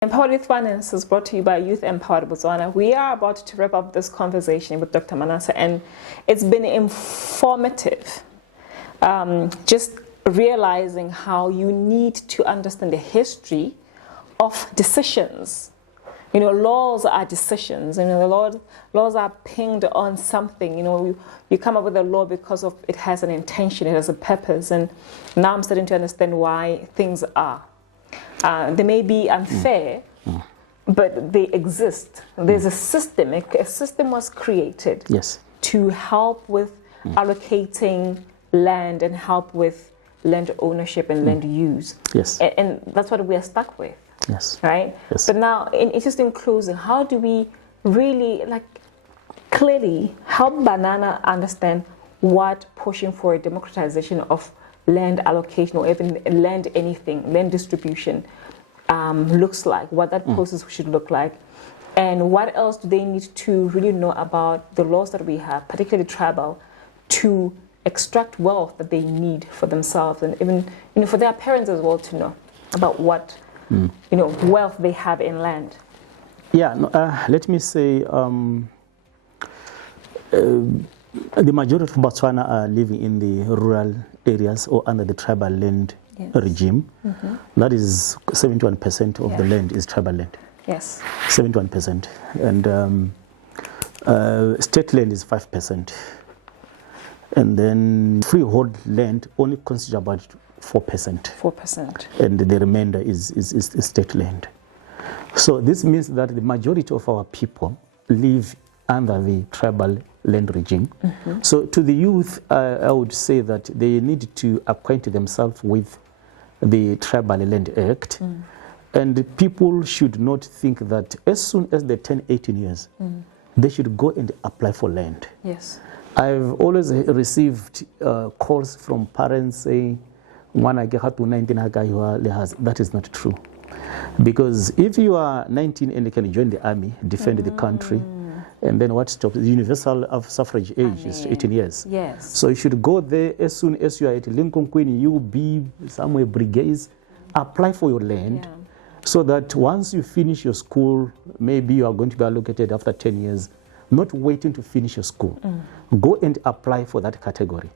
Empowered Youth Finance is brought to you by Youth Empowered Botswana. We are about to wrap up this conversation with Dr. Manatsha, and it's been informative. Just realizing how you need to understand the history of decisions. You know, laws are decisions. You know, the laws are pinged on something. You know, you come up with a law because of it has an intention, it has a purpose, and now I'm starting to understand why things are. They may be unfair, but they exist. There's a system. A system was created to help with allocating land and help with land ownership and land use. And that's what we are stuck with. Right? But now, in just in closing, how do we really clearly help Banana understand what pushing for a democratization of land allocation or even land distribution looks like, what that process should look like, and what else do they need to really know about the laws that we have, particularly tribal, to extract wealth that they need for themselves and even for their parents as well to know about what wealth they have in land. Let me say the majority of Botswana are living in the rural areas or under the tribal land regime. That is 71% of the land is tribal land. 71%. And state land is 5%. And then freehold land only constitutes about 4%. And the remainder is state land. So this means that the majority of our people live under the tribal land regime. So to the youth, I would say that they need to acquaint themselves with the Tribal Land Act. And people should not think that as soon as they turn 18 years, they should go and apply for land. I've always received calls from parents saying, that is not true. Because if you are 19 and you can join the army, defend the country, and then what stops? The universal suffrage age is 18 years. So you should go there as soon as you are at Lincoln Queen, UB, somewhere brigades, apply for your land, so that once you finish your school, maybe you are going to be allocated after 10 years, not waiting to finish your school. Go and apply for that category.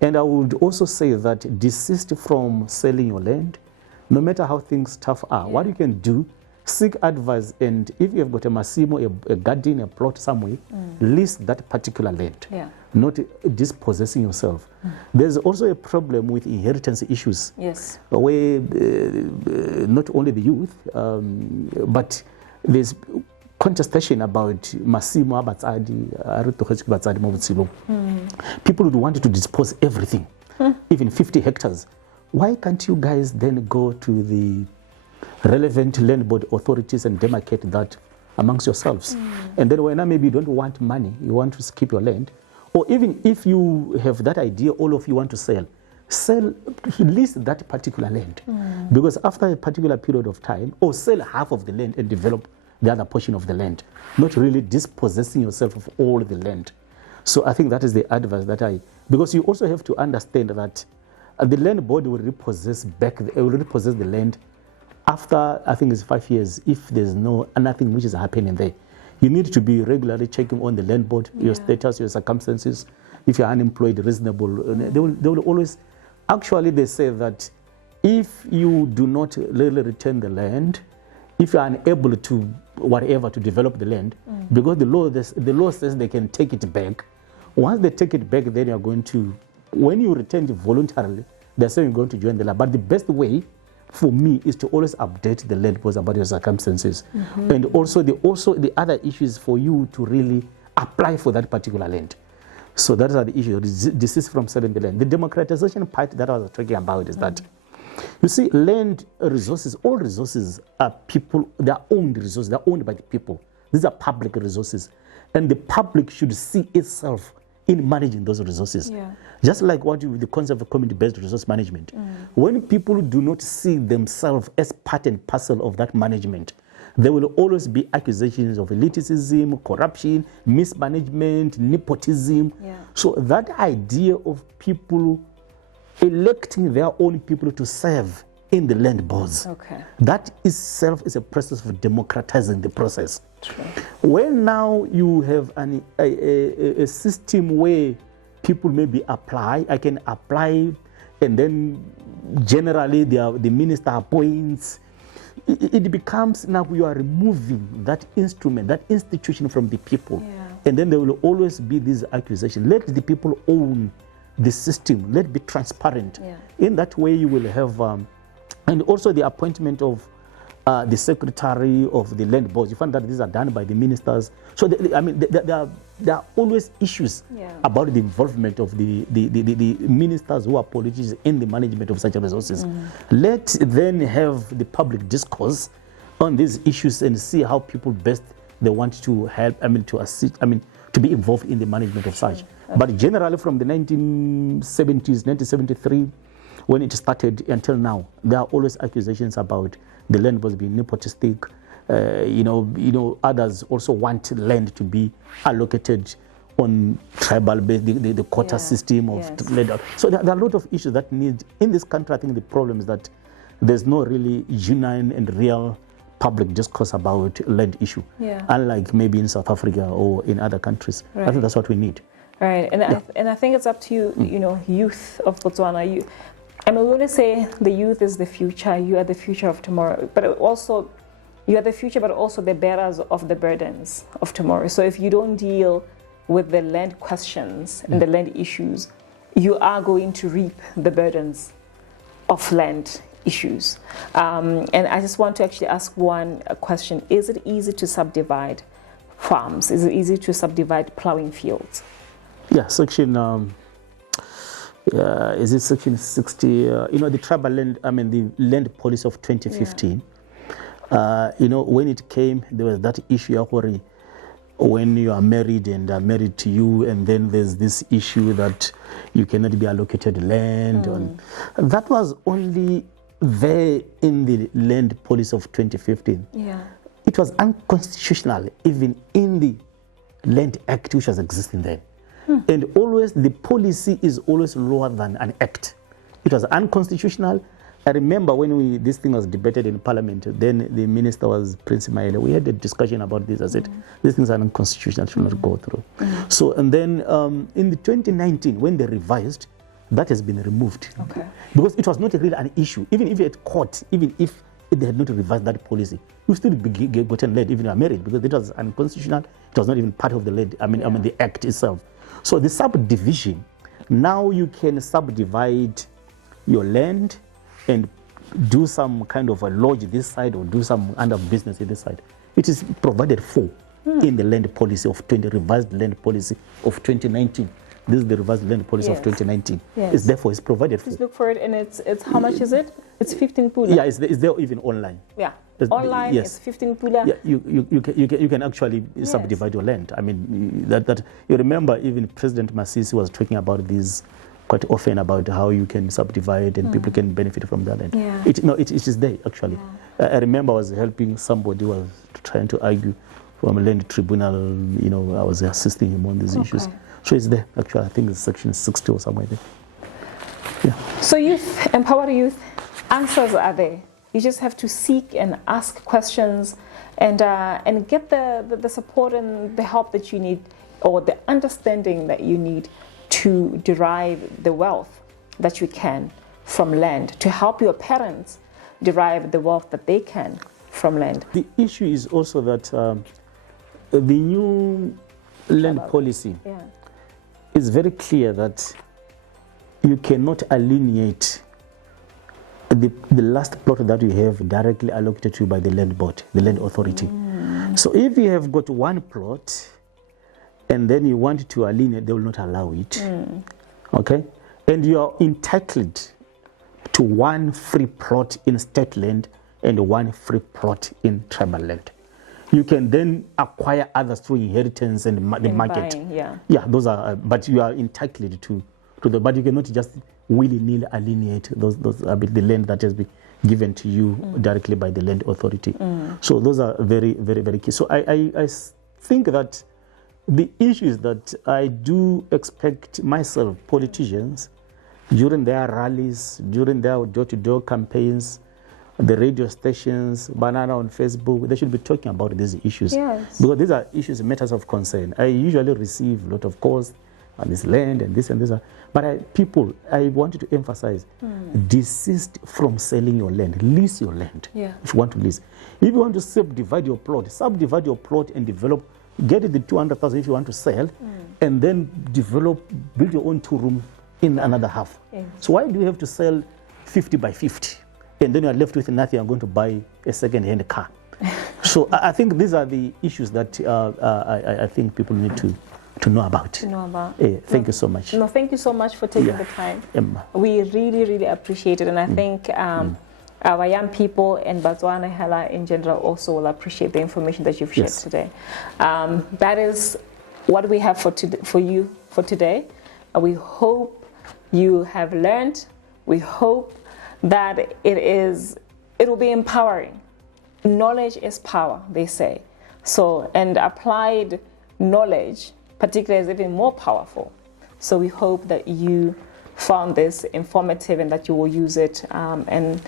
And I would also say that desist from selling your land, no matter how things tough are. What you can do, seek advice, and if you have got a masimo, a garden, a plot somewhere, list that particular land, not dispossessing yourself. There's also a problem with inheritance issues, where not only the youth, but there's contestation about masimo abatsadi. People would want to dispose everything, even 50 hectares. Why can't you guys then go to the relevant land board authorities and demarcate that amongst yourselves? And then when maybe you don't want money, you want to keep your land, or even if you have that idea, all of you want to sell, list that particular land. Because after a particular period of time, or sell half of the land and develop the other portion of the land, not really dispossessing yourself of all the land. So I think that is the advice that because you also have to understand that the land board will repossess the land after, I think it's 5 years, if there's nothing which is happening there. You need to be regularly checking on the land board, your status, your circumstances. If you're unemployed, reasonable, they will always, actually they say that if you do not really return the land, if you're unable to to develop the land, because the law says they can take it back. Once they take it back, then you're going to, when you return it voluntarily, they're saying you're going to join the land. But the best way for me is to always update the land boards about your circumstances. And also the other issues for you to really apply for that particular land. So that are the issues. Desist from selling the land. The democratization part that I was talking about is that, you see, land resources, all resources are people, they are owned resources, they're owned by the people. These are public resources. And the public should see itself in managing those resources. Just like the concept of community-based resource management. When people do not see themselves as part and parcel of that management, there will always be accusations of elitism, corruption, mismanagement, nepotism. So that idea of people electing their own people to serve in the land boards. Okay. That itself is a process of democratizing the process. True. When now you have a system where people maybe apply, I can apply, and then generally the minister appoints, it becomes now you are removing that instrument, that institution from the people. Yeah. And then there will always be these accusations. Let the people own the system. Let it be transparent. Yeah. In that way, you will have, and also the appointment of the secretary of the land boards. You find that these are done by the ministers. So, there are always issues about the involvement of the ministers who are politicians in the management of such resources. Let then have the public discourse on these issues and see how people best they want to help, to assist, to be involved in the management of such. Okay. But generally from the 1970s, 1973, when it started until now, there are always accusations about the land was being nepotistic. Others also want land to be allocated on tribal base, the quota system of land. So there are a lot of issues that need, in this country, I think the problem is that there's no really genuine and real public discourse about land issue, unlike maybe in South Africa or in other countries. I think that's what we need. Right, and I think it's up to you, youth of Botswana. I'm going to say the youth is the future. You are the future of tomorrow, but also you are the future, but also the bearers of the burdens of tomorrow. So if you don't deal with the land questions and the land issues, you are going to reap the burdens of land issues. And I just want to actually ask one question. Is it easy to subdivide farms? Is it easy to subdivide plowing fields? Yeah, section, is it section 60? The tribal land, the land policy of 2015. When it came, there was that issue of when you are married and are married to you, and then there's this issue that you cannot be allocated land. And that was only there in the land policy of 2015. Yeah. It was unconstitutional even in the Land Act which was existing then. And always the policy is always lower than an act. It was unconstitutional. I remember when this thing was debated in Parliament, then the minister was Prince Maele. We had a discussion about this. I said, these things are unconstitutional, should not go through. So, and then in the 2019, when they revised, that has been removed. Okay. Because it was not really an issue. Even if at court, even if they had not revised that policy, you still be gotten land even if you are married, because it was unconstitutional. It was not even part of the land, the act itself. So the subdivision, now you can subdivide your land and do some kind of a lodge this side or do some kind of business in this side. It is provided for in the land policy of revised land policy of 2019. This is the revised land policy of 2019. It's therefore it's provided for. Please look for it, and it's how much is it? It's 15 pula. Yeah, it's there even online. Yeah, online. It's 15 pula. Yeah, you can actually subdivide your land. That you remember even President Masisi was talking about this quite often, about how you can subdivide and people can benefit from that land. Yeah. It is there actually. Yeah. I remember I was helping somebody who was trying to argue from a land tribunal. I was assisting him on these issues. So it's there actually. I think it's section 60 or somewhere there. Yeah. So youth, empower youth, answers are there. You just have to seek and ask questions and get the support and the help that you need, or the understanding that you need to derive the wealth that you can from land, to help your parents derive the wealth that they can from land. The issue is also that the new land policy is very clear that you cannot alienate the last plot that you have directly allocated to you by the land board, the land authority. So if you have got one plot and then you want to alienate, they will not allow it. Okay? And you are entitled to one free plot in state land and one free plot in tribal land. You can then acquire others through inheritance and the market. Buying, those are, but you are entitled to the, but you cannot just willy-nilly alienate the land that has been given to you directly by the land authority. So those are very, very, very key. So I think that the issue is that I do expect myself, politicians, during their rallies, during their door-to-door campaigns, the radio stations, Banana on Facebook, they should be talking about these issues. Yes. Because these are issues, matters of concern. I usually receive a lot of calls on this land and this and this. But I wanted to emphasize, desist from selling your land. Lease your land if you want to lease. If you want to subdivide your plot and develop, get the 200,000 if you want to sell, and then build your own 2-room in another half. Yes. So why do you have to sell 50 by 50? And then you're left with nothing, you're going to buy a second-hand car. So I think these are the issues that I think people need to know about. Thank you so much. No, thank you so much for taking the time. We really, really appreciate it. And I think our young people in Botswana, Hela in general, also will appreciate the information that you've shared today. That is what we have for you for today. We hope you have learned. We hope that it will be empowering. Knowledge is power, they say. So, and applied knowledge, particularly, is even more powerful. So we hope that you found this informative and that you will use it and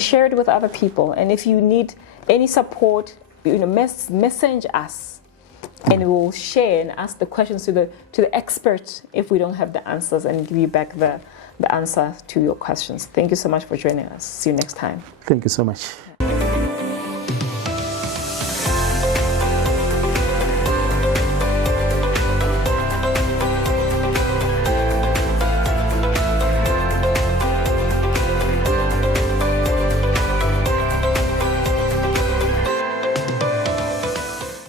share it with other people. And if you need any support, message us, and we will share and ask the questions to the expert if we don't have the answers, and give you back the answer to your questions. Thank you so much for joining us. See you next time. Thank you so much.